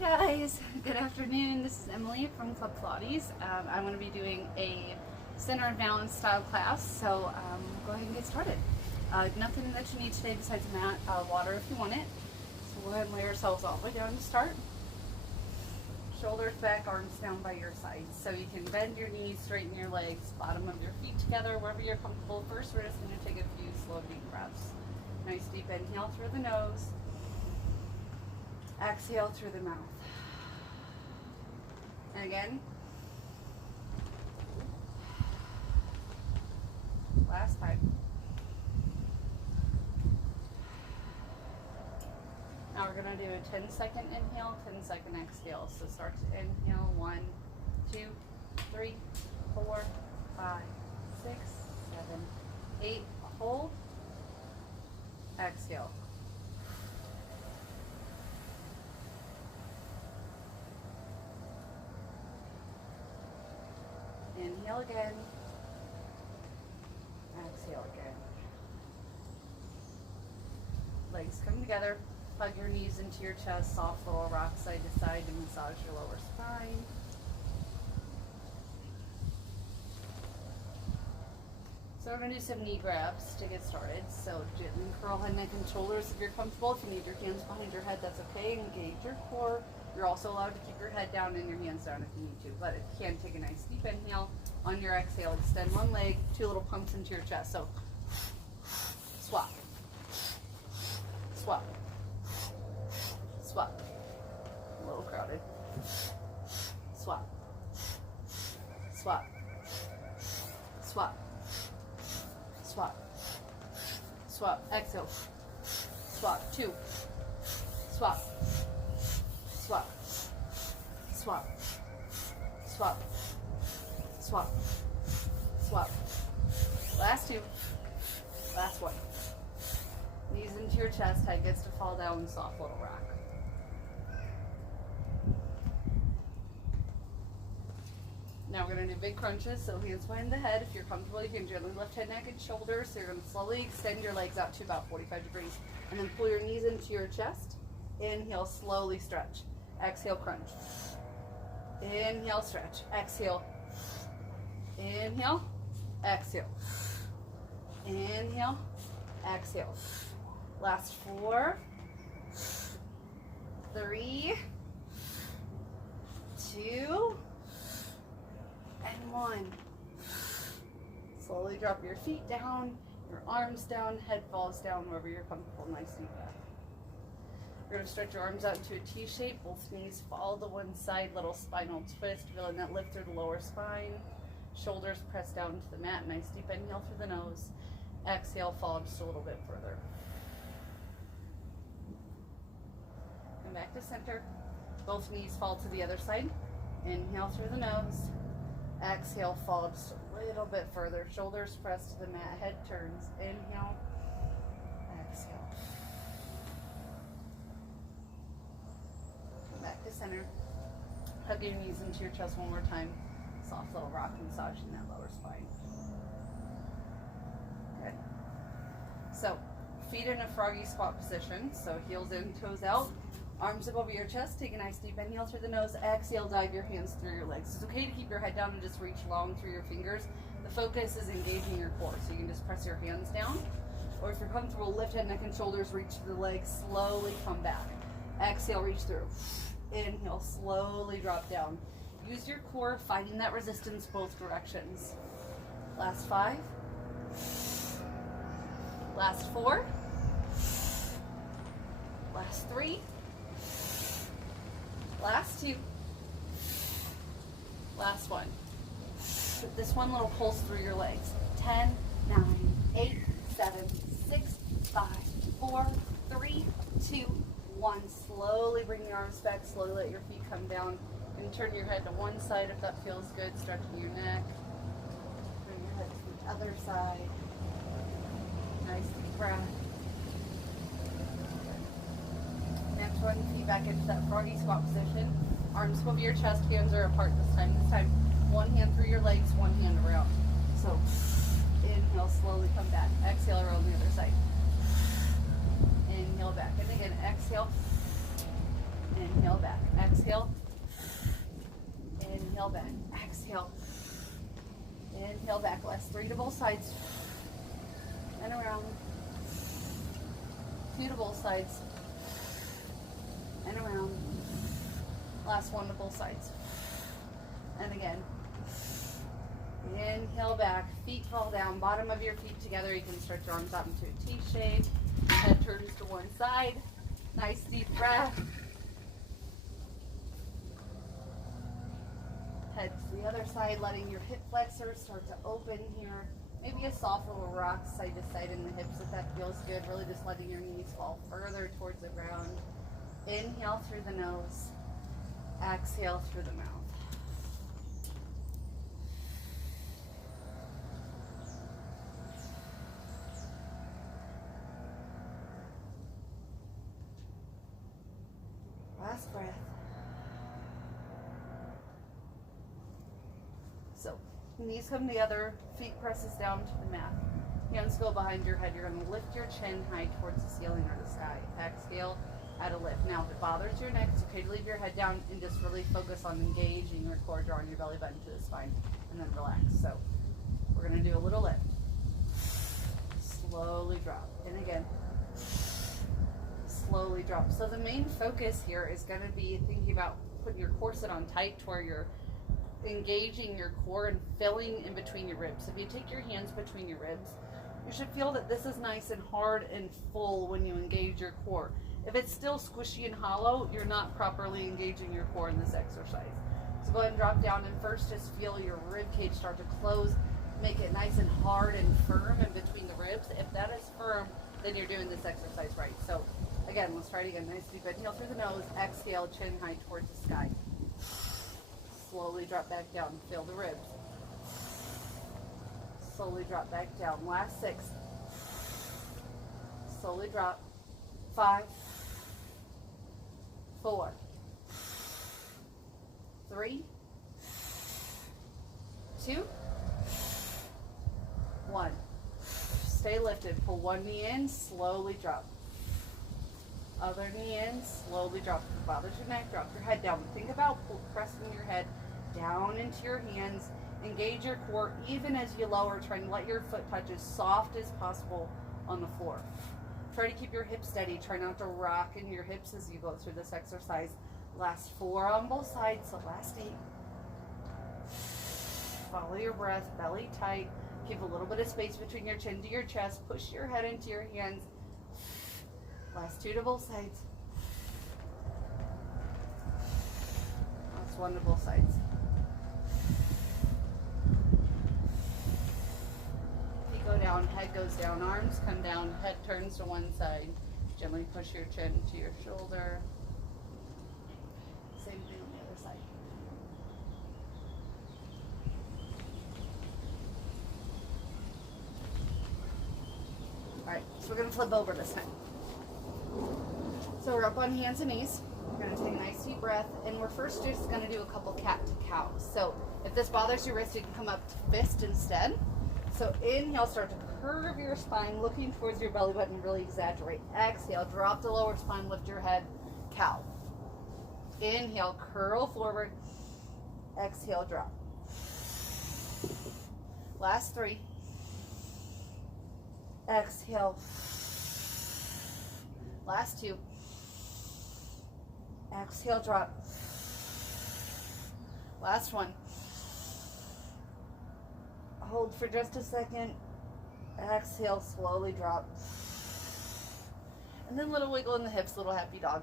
guys, good afternoon. This is Emily from Club Pilates. I'm going to be doing a center and balance style class, so go ahead and get started. Nothing that you need today besides a mat, water if you want it. So we'll go ahead and lay ourselves all the way down to start. Shoulders back, arms down by your sides. So you can bend your knees, straighten your legs, bottom of your feet together, wherever you're comfortable. First, we're just going to take a few slow deep breaths. Nice deep inhale through the nose. Exhale through the mouth. And again. Last time. Now we're going to do a 10-second inhale, 10-second exhale. So start to inhale. 1, 2, 3, 4, 5, 6, 7, 8. Hold. Exhale. Inhale again. Exhale again. Legs come together. Hug your knees into your chest. Soft little rock side to side to massage your lower spine. So we're going to do some knee grabs to get started. So gently curl head, neck, and shoulders if you're comfortable. If you need your hands behind your head, that's okay. Engage your core. You're also allowed to keep your head down and your hands down if you need to. But if you can, take a nice deep inhale. On your exhale, extend one leg, 2 little pumps into your chest. So swap, swap, swap. A little crowded. Swap, swap, swap, swap, swap. Exhale. Swap. 2. Swap. Swap. Swap. Swap. Swap. Swap. Last 2. Last 1. Knees into your chest. Head gets to fall down. Soft little rock. Now we're going to do big crunches. So hands behind the head. If you're comfortable, you can gently lift head, neck, and shoulders. So you're going to slowly extend your legs out to about 45 degrees. And then pull your knees into your chest. Inhale, slowly stretch. Exhale, crunch. Inhale, stretch. Exhale. Inhale. Exhale. Inhale. Exhale. Last 4, 3, 2, and 1. Slowly drop your feet down, your arms down, head falls down wherever you're comfortable. Nice deep breath. You're going to stretch your arms out into a T shape. Both knees fall to one side. Little spinal twist. Feeling that lift through the lower spine. Shoulders press down to the mat. Nice deep inhale through the nose. Exhale, fall just a little bit further. Come back to center. Both knees fall to the other side. Inhale through the nose. Exhale, fall just a little bit further. Shoulders press to the mat. Head turns. Inhale. Exhale. Back to center. Hug your knees into your chest one more time. Soft little rock massaging that lower spine. Good. So, feet in a froggy squat position. So heels in, toes out. Arms up over your chest. Take a nice deep inhale through the nose. Exhale, dive your hands through your legs. It's okay to keep your head down and just reach long through your fingers. The focus is engaging your core. So you can just press your hands down. Or if you're comfortable, lift head, neck, and shoulders. Reach to the legs. Slowly come back. Exhale, reach through. Inhale, slowly drop down. Use your core, finding that resistance both directions. Last 5. Last 4. Last 3. Last 2. Last 1. This one little pulse through your legs. 10, 9, 8, 7, 6, 5, 4, 3, 2, 1. Slowly bring your arms back. Slowly let your feet come down. And turn your head to one side if that feels good. Stretching your neck. Bring your head to the other side. Nice deep breath. Next one, feet back into that froggy squat position. Arms above your chest, hands are apart this time. This time, one hand through your legs, one hand around. So, inhale, slowly come back. Exhale, around the other side. Inhale back. And again, exhale. Inhale back. Exhale. Inhale back. Exhale. Inhale back. Last 3 to both sides. And around. 2 to both sides. And around. Last 1 to both sides. And again. Inhale back. Feet fall down. Bottom of your feet together. You can stretch your arms out into a T shape. Head turns to one side. Nice deep breath. Head to the other side, letting your hip flexors start to open here. Maybe a soft little rock side to side in the hips if that feels good. Really just letting your knees fall further towards the ground. Inhale through the nose. Exhale through the mouth. Last breath. So, knees come together, feet presses down to the mat. Hands go behind your head. You're going to lift your chin high towards the ceiling or the sky. Exhale, add a lift. Now, if it bothers your neck, it's okay to leave your head down and just really focus on engaging your core, drawing your belly button to the spine, and then relax. So, we're going to do a little lift. Slowly drop. And again, slowly drop. So the main focus here is going to be thinking about putting your corset on tight to where you're engaging your core and filling in between your ribs. If you take your hands between your ribs, you should feel that this is nice and hard and full when you engage your core. If it's still squishy and hollow, you're not properly engaging your core in this exercise. So go ahead and drop down and first just feel your rib cage start to close. Make it nice and hard and firm in between the ribs. If that is firm, then you're doing this exercise right. So again, let's try it again. Nice deep inhale through the nose. Exhale, chin high towards the sky. Slowly drop back down. Feel the ribs. Slowly drop back down. Last 6. Slowly drop. 5, 4, 3, 2, 1. Stay lifted. Pull one knee in. Slowly drop. Other knee in, slowly drop. If it bothers your neck, drop your head down. Think about pressing your head down into your hands. Engage your core even as you lower, trying to let your foot touch as soft as possible on the floor. Try to keep your hips steady. Try not to rock in your hips as you go through this exercise. Last 4 on both sides, so last 8. Follow your breath, belly tight. Keep a little bit of space between your chin to your chest. Push your head into your hands. Last 2 to both sides. Last 1 to both sides. Feet go down, head goes down, arms come down, head turns to one side. Gently push your chin to your shoulder. Same thing on the other side. Alright, so we're going to flip over this time. So we're up on hands and knees. We're going to take a nice deep breath, and we're first just going to do a couple cat to cows. So if this bothers your wrist, you can come up to fist instead. So inhale, start to curve your spine, looking towards your belly button, really exaggerate. Exhale, drop the lower spine, lift your head, cow. Inhale, curl forward. Exhale, drop. Last 3. Exhale. Last 2. Exhale, drop. Last 1. Hold for just a second. Exhale, slowly drop. And then little wiggle in the hips, little happy dog.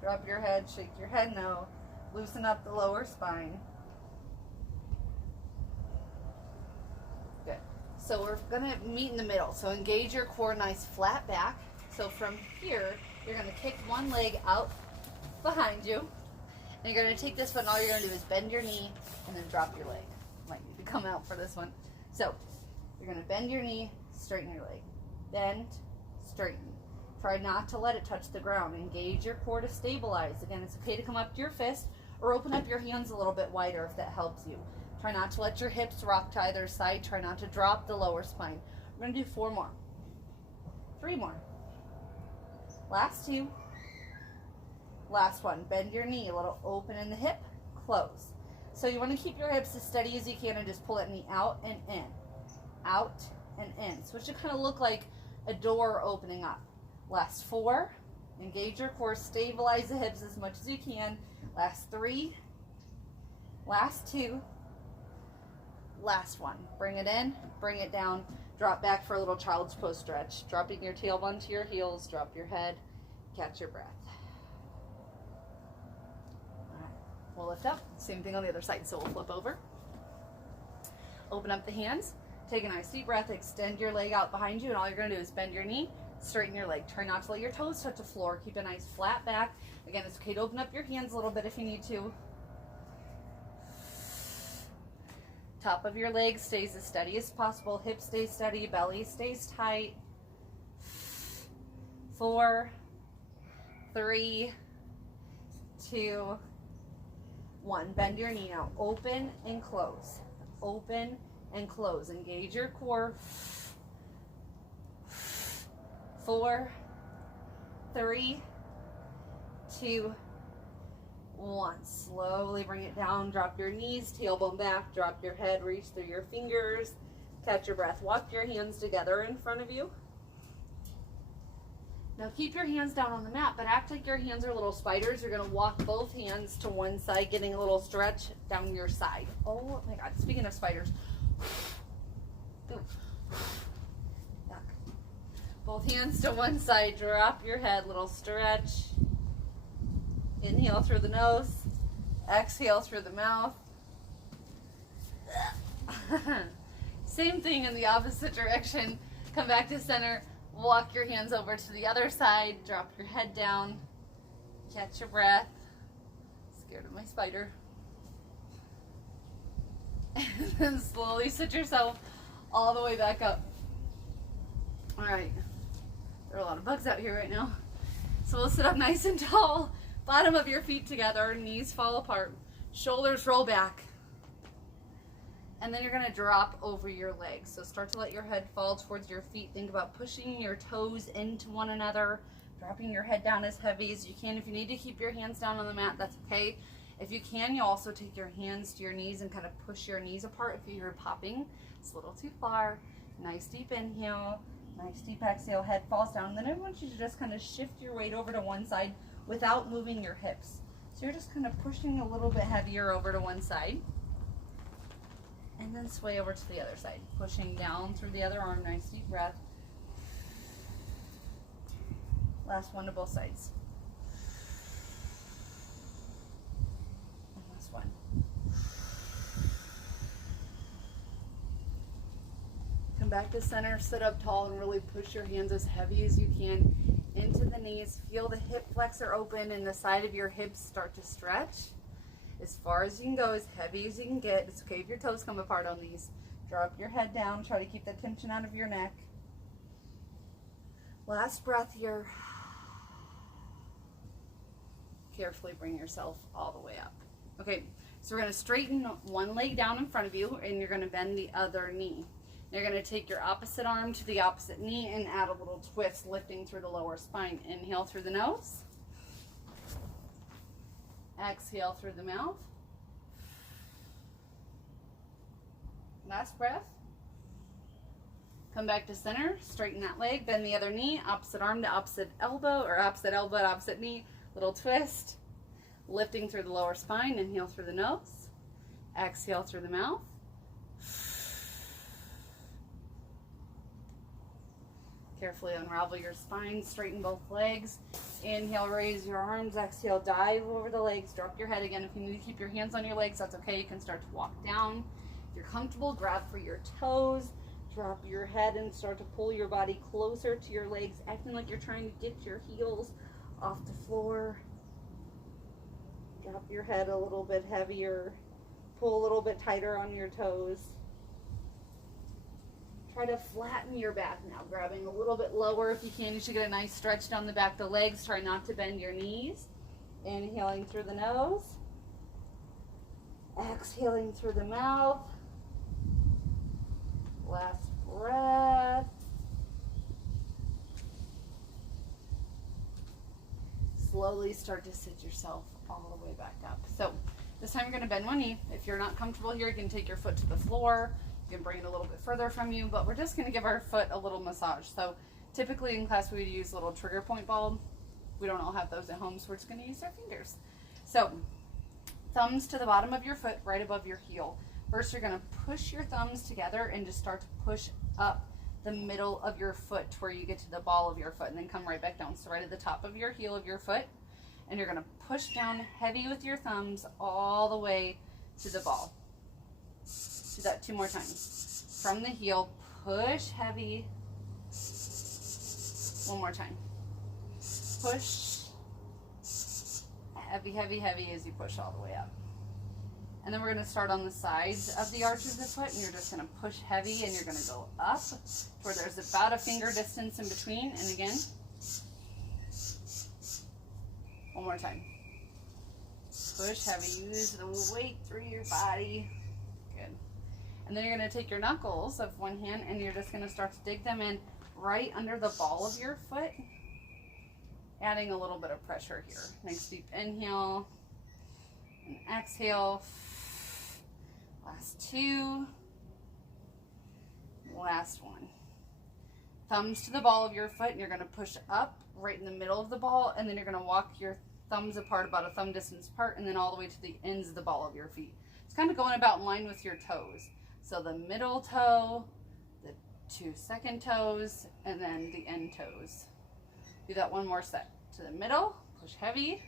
Drop your head, shake your head no. Loosen up the lower spine. Good. So we're gonna meet in the middle. So engage your core nice flat back. So from here, you're gonna kick one leg out behind you. And you're gonna take this one, all you're gonna do is bend your knee and then drop your leg. Might need to come out for this one. So you're gonna bend your knee, straighten your leg. Bend, straighten. Try not to let it touch the ground. Engage your core to stabilize. Again, it's okay to come up to your fist or open up your hands a little bit wider if that helps you. Try not to let your hips rock to either side. Try not to drop the lower spine. We're gonna do 4 more. 3 more. Last 2. Last one, bend your knee, a little open in the hip, close. So you want to keep your hips as steady as you can and just pull that knee out and in, out and in. So it should kind of look like a door opening up. Last 4, engage your core, stabilize the hips as much as you can. Last 3, last 2, last 1. Bring it in, bring it down, drop back for a little child's pose stretch. Dropping your tailbone to your heels, drop your head, catch your breath. We'll lift up. Same thing on the other side. So we'll flip over. Open up the hands. Take a nice deep breath. Extend your leg out behind you. And all you're going to do is bend your knee. Straighten your leg. Try not to let your toes touch the floor. Keep a nice flat back. Again, it's okay to open up your hands a little bit if you need to. Top of your leg stays as steady as possible. Hips stay steady. Belly stays tight. 4, 3, 2, 1. Bend your knee now. Open and close. Open and close. Engage your core. 4, 3, 2, 1. Slowly bring it down. Drop your knees, tailbone back. Drop your head. Reach through your fingers. Catch your breath. Walk your hands together in front of you. Now keep your hands down on the mat, but act like your hands are little spiders. You're going to walk both hands to one side, getting a little stretch down your side. Oh my God, speaking of spiders. Both hands to one side, drop your head, little stretch. Inhale through the nose, exhale through the mouth. Same thing in the opposite direction. Come back to center. Walk your hands over to the other side. Drop your head down. Catch your breath. Scared of my spider. And then slowly sit yourself all the way back up. All right. There are a lot of bugs out here right now. So we'll sit up nice and tall. Bottom of your feet together. Knees fall apart. Shoulders roll back. And then you're going to drop over your legs. So start to let your head fall towards your feet. Think about pushing your toes into one another, dropping your head down as heavy as you can. If you need to keep your hands down on the mat, that's okay. If you can, you also take your hands to your knees and kind of push your knees apart if you're popping. It's a little too far. Nice deep inhale, nice deep exhale, head falls down. Then I want you to just kind of shift your weight over to one side without moving your hips. So you're just kind of pushing a little bit heavier over to one side. And then sway over to the other side. Pushing down through the other arm. Nice deep breath. Last one to both sides. And last one. Come back to center. Sit up tall and really push your hands as heavy as you can into the knees. Feel the hip flexor open and the side of your hips start to stretch. As far as you can go, as heavy as you can get. It's okay if your toes come apart on these. Drop your head down. Try to keep the tension out of your neck. Last breath here. Carefully bring yourself all the way up. Okay, so we're going to straighten one leg down in front of you, and you're going to bend the other knee. You're going to take your opposite arm to the opposite knee and add a little twist, lifting through the lower spine. Inhale through the nose. Exhale through the mouth. Last breath. Come back to center. Straighten that leg. Bend the other knee. Opposite arm to opposite elbow, or opposite elbow to opposite knee. Little twist. Lifting through the lower spine. Inhale through the nose. Exhale through the mouth. Carefully unravel your spine, straighten both legs. Inhale, raise your arms. Exhale, dive over the legs. Drop your head again. If you need to keep your hands on your legs, that's okay. You can start to walk down. If you're comfortable, grab for your toes. Drop your head and start to pull your body closer to your legs, acting like you're trying to get your heels off the floor. Drop your head a little bit heavier. Pull a little bit tighter on your toes. Try to flatten your back now, grabbing a little bit lower if you can. You should get a nice stretch down the back of the legs. Try not to bend your knees. Inhaling through the nose. Exhaling through the mouth. Last breath. slowly start to sit yourself all the way back up. So this time you're going to bend one knee. If you're not comfortable here, you can take your foot to the floor. You can bring it a little bit further from you, but we're just going to give our foot a little massage. So typically in class we would use a little trigger point ball. We don't all have those at home, so we're just going to use our fingers. So thumbs to the bottom of your foot, right above your heel. First, you're going to push your thumbs together and just start to push up the middle of your foot to where you get to the ball of your foot, and then come right back down. So right at the top of your heel of your foot, and you're going to push down heavy with your thumbs all the way to the ball. Do that 2 more times. From the heel, push heavy. 1 more time. Push heavy, heavy, heavy as you push all the way up. And then we're going to start on the sides of the arches of the foot, and you're just going to push heavy, and you're going to go up to where there's about a finger distance in between. And again, 1 more time. Push heavy, use the weight through your body. Good. And then you're going to take your knuckles of one hand, and you're just going to start to dig them in right under the ball of your foot, adding a little bit of pressure here. Next deep inhale and exhale. Last 2. Last 1. Thumbs to the ball of your foot, and you're going to push up right in the middle of the ball, and then you're going to walk your thumbs apart about a thumb distance apart, and then all the way to the ends of the ball of your feet. It's kind of going about in line with your toes. So the middle toe, the 2 second toes, and then the end toes. Do that 1 more set. To the middle, push heavy,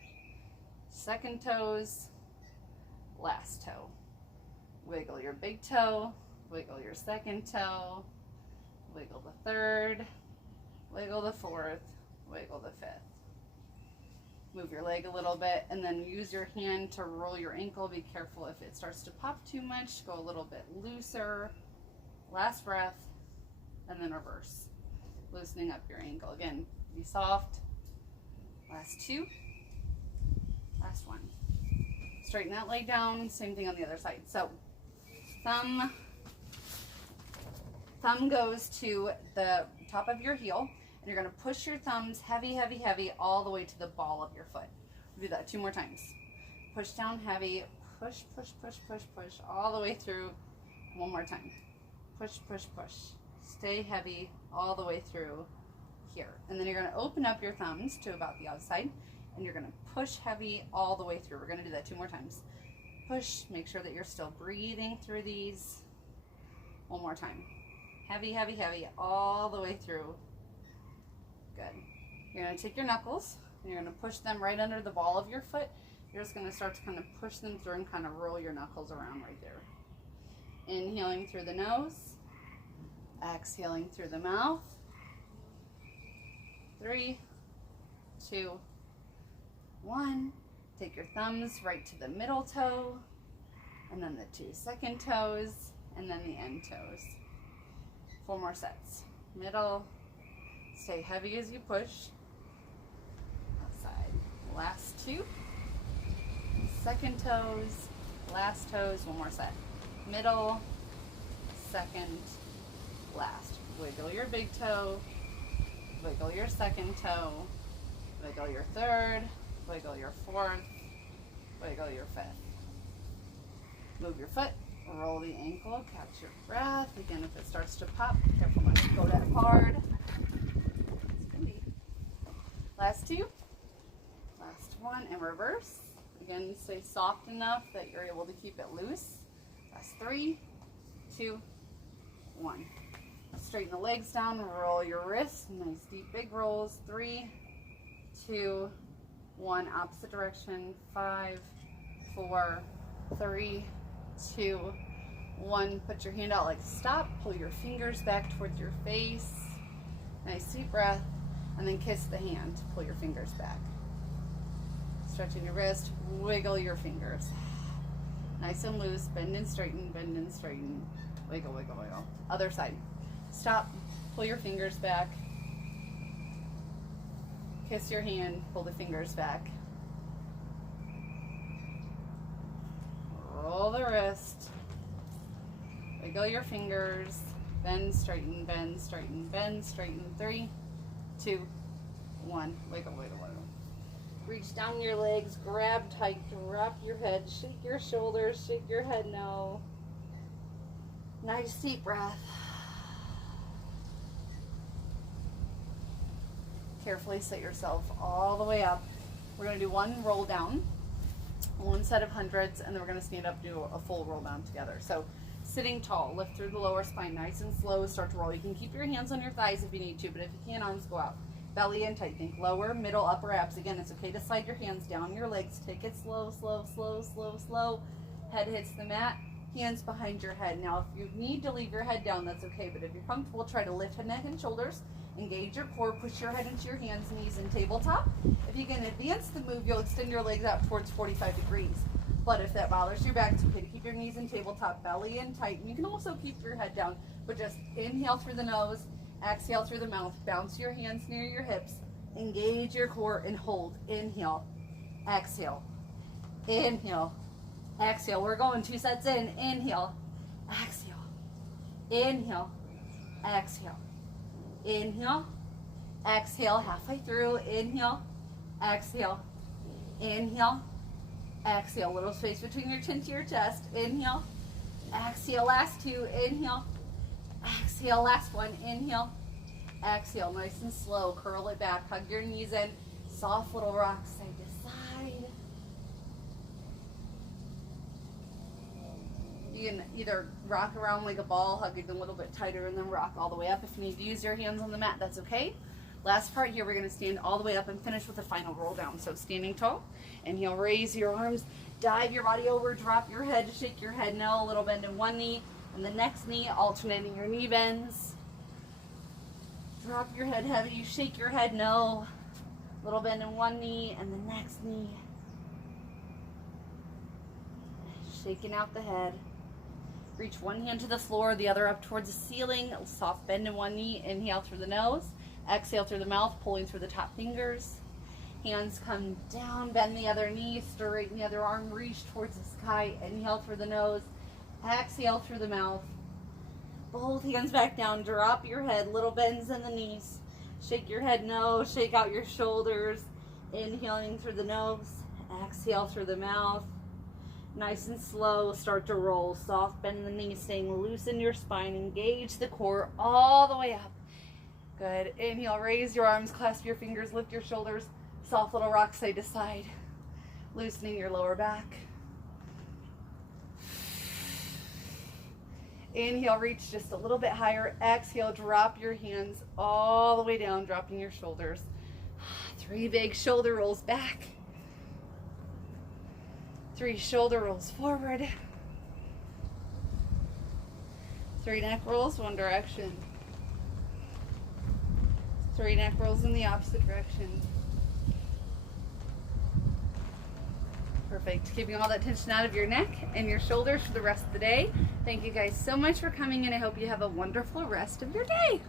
second toes, last toe. Wiggle your big toe, wiggle your second toe, wiggle the third, wiggle the fourth, wiggle the 5th. Move your leg a little bit, and then use your hand to roll your ankle. Be careful if it starts to pop too much. Go a little bit looser. Last breath, and then reverse. Loosening up your ankle. Again, be soft. Last 2. Last 1. Straighten that leg down. Same thing on the other side. So thumb goes to the top of your heel, and you're going to push your thumbs heavy, heavy, heavy all the way to the ball of your foot. Do that 2 more times. Push down heavy. Push, push, push, push, push all the way through. 1 more time. Push, push, push. Stay heavy all the way through here. And then you're going to open up your thumbs to about the outside, and you're going to push heavy all the way through. We're going to do that 2 more times. Push, make sure that you're still breathing through these. 1 more time. Heavy, heavy, heavy all the way through. Good. You're going to take your knuckles, and you're going to push them right under the ball of your foot. You're just going to start to kind of push them through and kind of roll your knuckles around right there. Inhaling through the nose. Exhaling through the mouth. 3, 2, 1. Take your thumbs right to the middle toe, and then the 2 second toes, and then the end toes. 4 more sets. Middle. Stay heavy as you push. Outside. Last 2. Second toes. Last toes. 1 more set. Middle. Second. Last. Wiggle your big toe. Wiggle your second toe. Wiggle your third. Wiggle your fourth. Wiggle your 5th. Move your foot. Roll the ankle. Catch your breath. Again, if it starts to pop, careful not to go that hard. It's windy. Last 2. Last 1. And reverse. Again, stay soft enough that you're able to keep it loose. Last 3, 2, 1. Straighten the legs down. Roll your wrists. Nice deep big rolls. 3, 2, 1. Opposite direction. 5, 4, 3, 2, 1. Put your hand out like stop. Pull your fingers back towards your face. Nice deep breath. And then kiss the hand. Pull your fingers back. Stretching your wrist. Wiggle your fingers. Nice and loose. Bend and straighten. Bend and straighten. Wiggle, wiggle, wiggle. Other side. Stop. Pull your fingers back. Kiss your hand. Pull the fingers back. Roll the wrist. Wiggle your fingers. Bend, straighten, bend, straighten, bend, straighten. 3, 2, 1. Wiggle, wiggle, wiggle. Reach down your legs, grab tight, drop your head, shake your shoulders, shake your head no. Nice deep breath. Carefully sit yourself all the way up. We're going to do one roll down, one set of hundreds, and then we're going to stand up, do a full roll down together. So sitting tall, lift through the lower spine, nice and slow, start to roll. You can keep your hands on your thighs if you need to, but if you can't, arms go out. Belly in tight, think lower, middle, upper abs. Again, it's okay to slide your hands down your legs. Take it slow, slow, slow, slow, slow. Head hits the mat, hands behind your head. Now, if you need to leave your head down, that's okay, but if you're comfortable, try to lift head, neck, and shoulders. Engage your core, push your head into your hands, knees, and tabletop. If you can advance the move, you'll extend your legs out towards 45 degrees. But if that bothers your back, it's okay to keep your knees in tabletop, belly in tight. And you can also keep your head down, but just inhale through the nose, exhale through the mouth, bounce your hands near your hips, engage your core and hold. Inhale, exhale, inhale, exhale. We're going 2 sets in. Inhale, exhale, inhale, exhale, inhale, exhale, halfway through. Inhale, exhale, inhale, exhale. Little space between your chin to your chest. Inhale, exhale, last 2. Inhale, exhale, last 1. Inhale, exhale, nice and slow. Curl it back, hug your knees in. Soft little rock side to side. You can either rock around like a ball, hug it a little bit tighter, and then rock all the way up. If you need to use your hands on the mat, that's okay. Last part here, we're going to stand all the way up and finish with a final roll down. So standing tall, inhale, raise your arms, dive your body over, drop your head, shake your head no, a little bend in one knee, and the next knee, alternating your knee bends. Drop your head heavy, shake your head no, little bend in one knee, and the next knee. Shaking out the head. Reach one hand to the floor, the other up towards the ceiling. Soft bend in one knee. Inhale through the nose. Exhale through the mouth, pulling through the top fingers. Hands come down, bend the other knee, straighten the other arm, reach towards the sky. Inhale through the nose. Exhale through the mouth. Both hands back down. Drop your head, little bends in the knees. Shake your head no, shake out your shoulders. Inhaling through the nose. Exhale through the mouth. Nice and slow, start to roll. Soft bend in the knees, staying loose in your spine. Engage the core all the way up. Good. Inhale, raise your arms, clasp your fingers, lift your shoulders. Soft little rock side to side. Loosening your lower back. Inhale, reach just a little bit higher. Exhale, drop your hands all the way down, dropping your shoulders. 3 big shoulder rolls back. 3 shoulder rolls forward. 3 neck rolls one direction. 3 neck rolls in the opposite direction. Perfect. Keeping all that tension out of your neck and your shoulders for the rest of the day. Thank you guys so much for coming, and I hope you have a wonderful rest of your day.